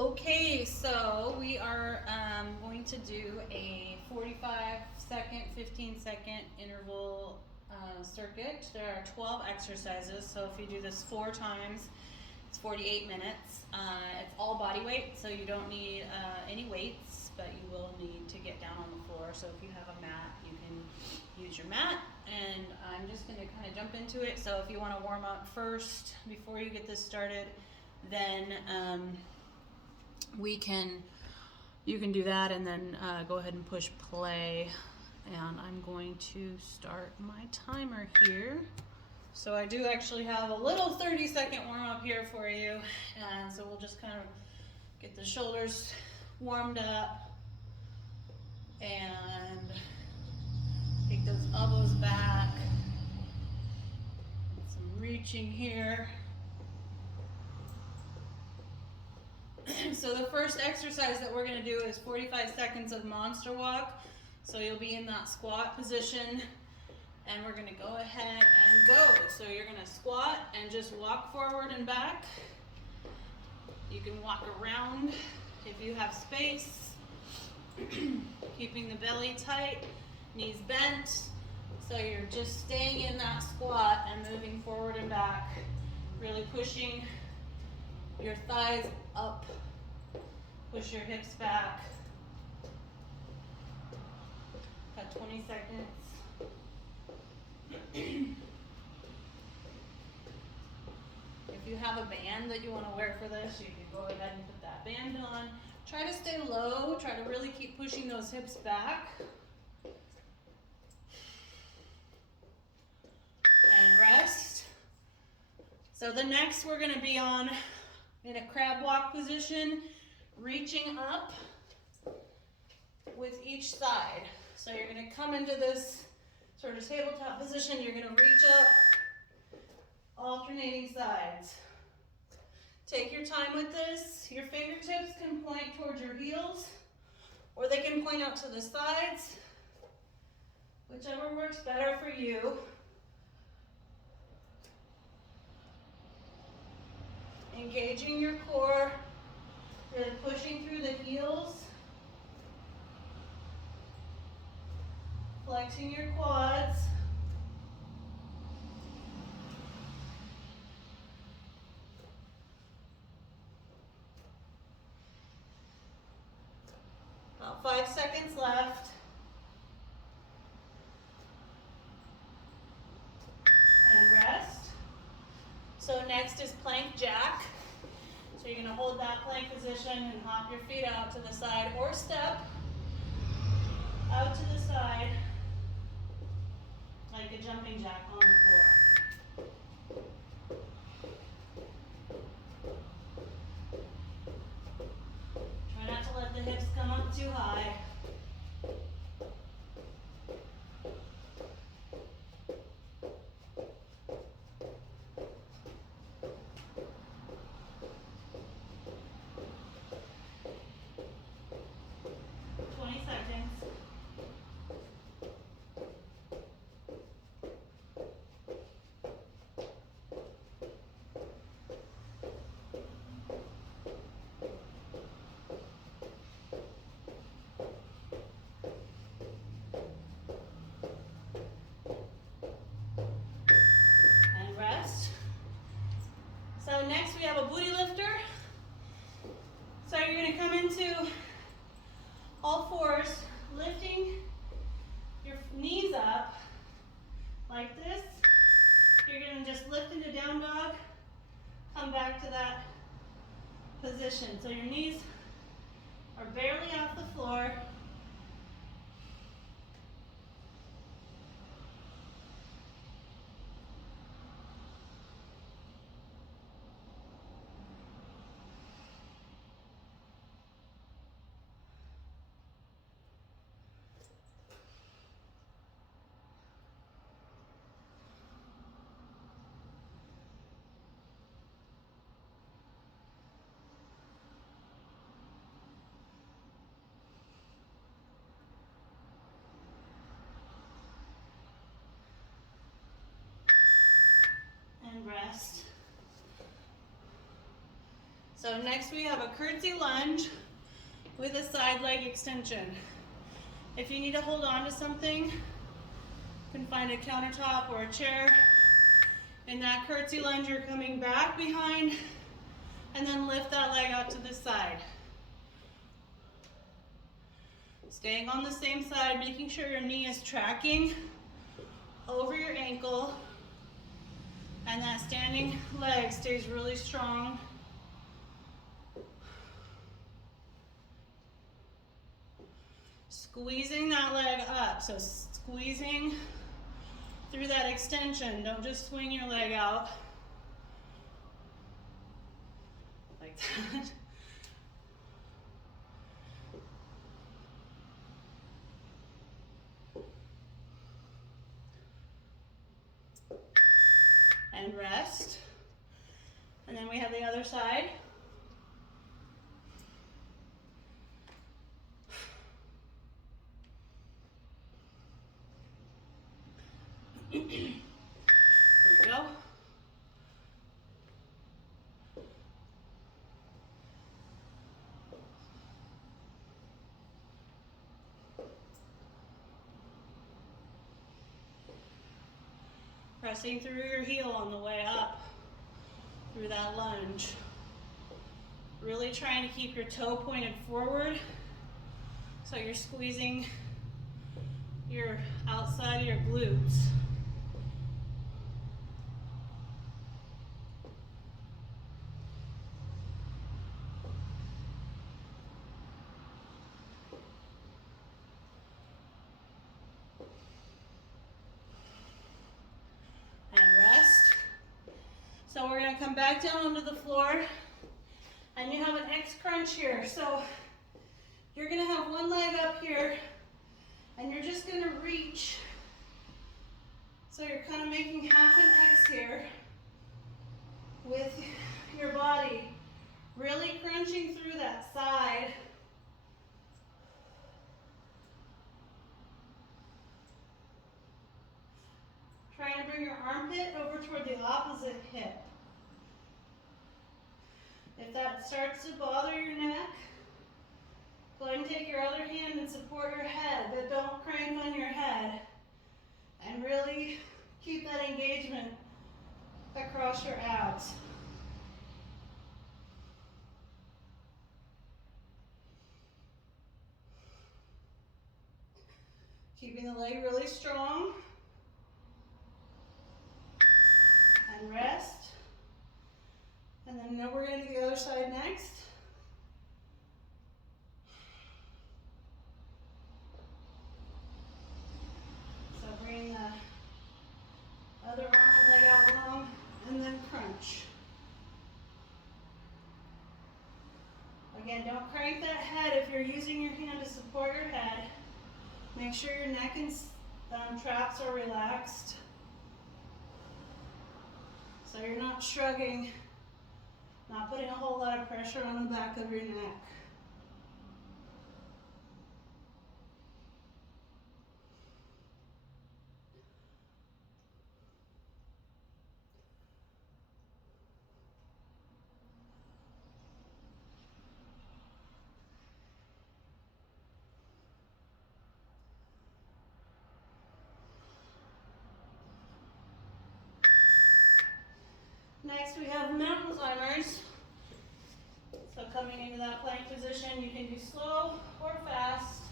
Okay, so we are going to do a 45-second, 15-second interval circuit. There are 12 exercises, so if you do this 4 times, it's 48 minutes. It's all body weight, so you don't need any weights, but you will need to get down on the floor. So if you have a mat, you can use your mat. And I'm just going to kind of jump into it. So if you want to warm up first before you get this started, then you can do that, and then go ahead and push play. And I'm going to start my timer here. So I do actually have a little 30-second warm up here for you. And so we'll just kind of get the shoulders warmed up and take those elbows back. Some reaching here. So the first exercise that we're going to do is 45 seconds of monster walk. So you'll be in that squat position, and we're going to go ahead and go. So you're going to squat and just walk forward and back. You can walk around if you have space, keeping the belly tight, knees bent. So you're just staying in that squat and moving forward and back, really pushing your thighs up, push your hips back. Got 20 seconds. If you have a band that you want to wear for this, you can go ahead and put that band on. Try to stay low, try to really keep pushing those hips back. And rest. So the next we're going to be on in a crab walk position, reaching up with each side. So you're going to come into this sort of tabletop position, you're going to reach up, alternating sides. Take your time with this. Your fingertips can point towards your heels, or they can point out to the sides, whichever works better for you. Engaging your core, really pushing through the heels, flexing your quads. About 5 seconds left. And rest. So next is plank jack. So you're going to hold that plank position and hop your feet out to the side, or step out to the side like a jumping jack on the floor. Try not to let the hips come up too high. So next we have a booty lifter. So you're going to come into all fours, lifting your knees up like this. You're going to just lift into down dog, come back to that position. So your knees are barely off the floor. And rest. So next we have a curtsy lunge with a side leg extension. If you need to hold on to something, you can find a countertop or a chair. In that curtsy lunge, you're coming back behind and then lift that leg out to the side. Staying on the same side, making sure your knee is tracking over your ankle and that standing leg stays really strong. Squeezing that leg up, so squeezing through that extension. Don't just swing your leg out like that. And rest. And then we have the other side. Here we go. Pressing through your heel on the way up through that lunge. Really trying to keep your toe pointed forward so you're squeezing your outside of your glutes. So we're going to come back down onto the floor, and you have an X crunch here. So you're going to have one leg up here, and you're just going to reach. So you're kind of making half an X here with your body, really crunching through that side. Trying to bring your armpit over toward the opposite hip. If that starts to bother your neck, go ahead and take your other hand and support your head, but don't crank on your head. And really keep that engagement across your abs. Keeping the leg really strong. And rest. And then now we're going to do the other side next. So bring the other arm and leg out long, and then crunch. Again, don't crank that head if you're using your hand to support your head. Make sure your neck and traps are relaxed, so you're not shrugging, not putting a whole lot of pressure on the back of your neck. Next we have mountain climbers. So coming into that plank position, you can do slow or fast,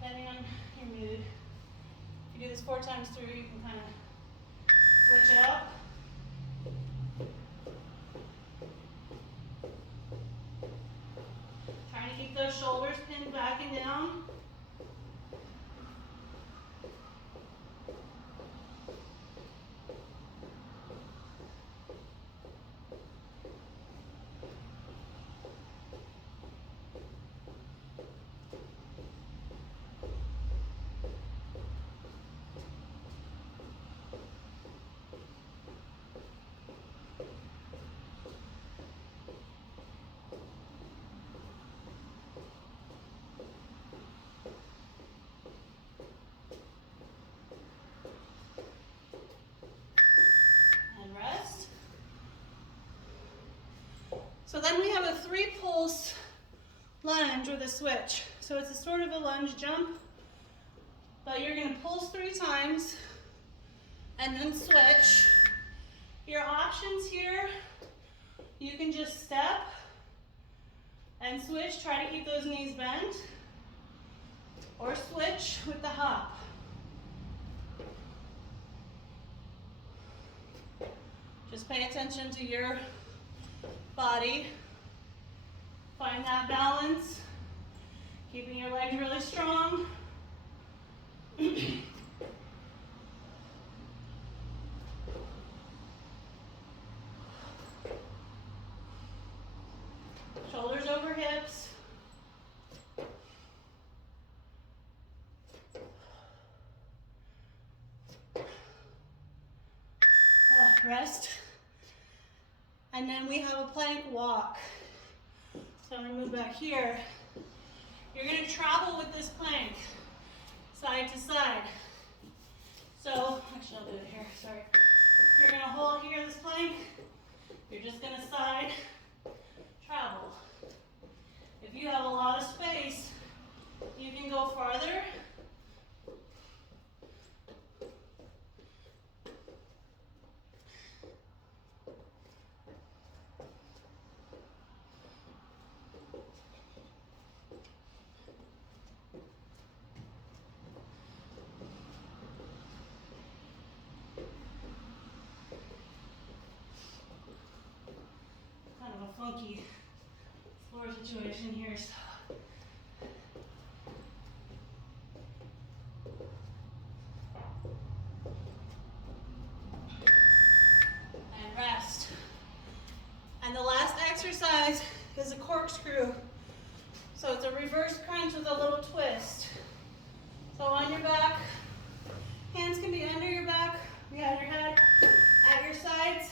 depending on your mood. If you do this 4 times through, you can kind of switch it up. Trying to keep those shoulders pinned back and down. So then we have a 3-pulse lunge with a switch. So it's a sort of a lunge jump, but you're gonna pulse 3 times and then switch. Your options here, you can just step and switch, try to keep those knees bent, or switch with the hop. Just pay attention to your body. Find that balance, keeping your legs really strong. Shoulders over hips. Rest. And then we have a plank walk. So I'm gonna move back here. You're gonna travel with this plank, side to side. So, actually I'll do it here, sorry. You're gonna hold here this plank. You're just gonna side travel. If you have a lot of space, you can go farther. Kind of a funky floor situation here, so. And rest. And the last exercise is a corkscrew. So it's a reverse crunch with a little twist. So on your back, hands can be under your back, behind your head, at your sides.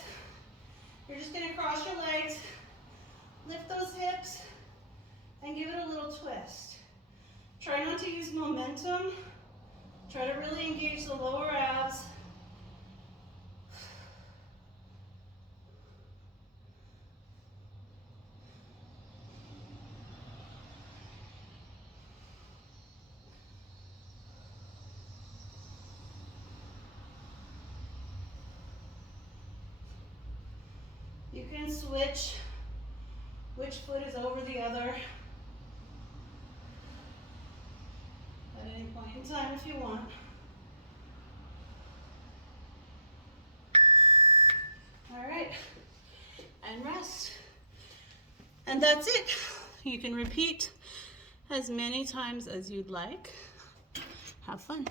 You're just gonna cross your legs, lift those hips, and give it a little twist. Try not to use momentum. Try to really engage the lower abs. You can switch which foot is over the other at any point in time if you want. All right, and rest. And that's it. You can repeat as many times as you'd like. Have fun.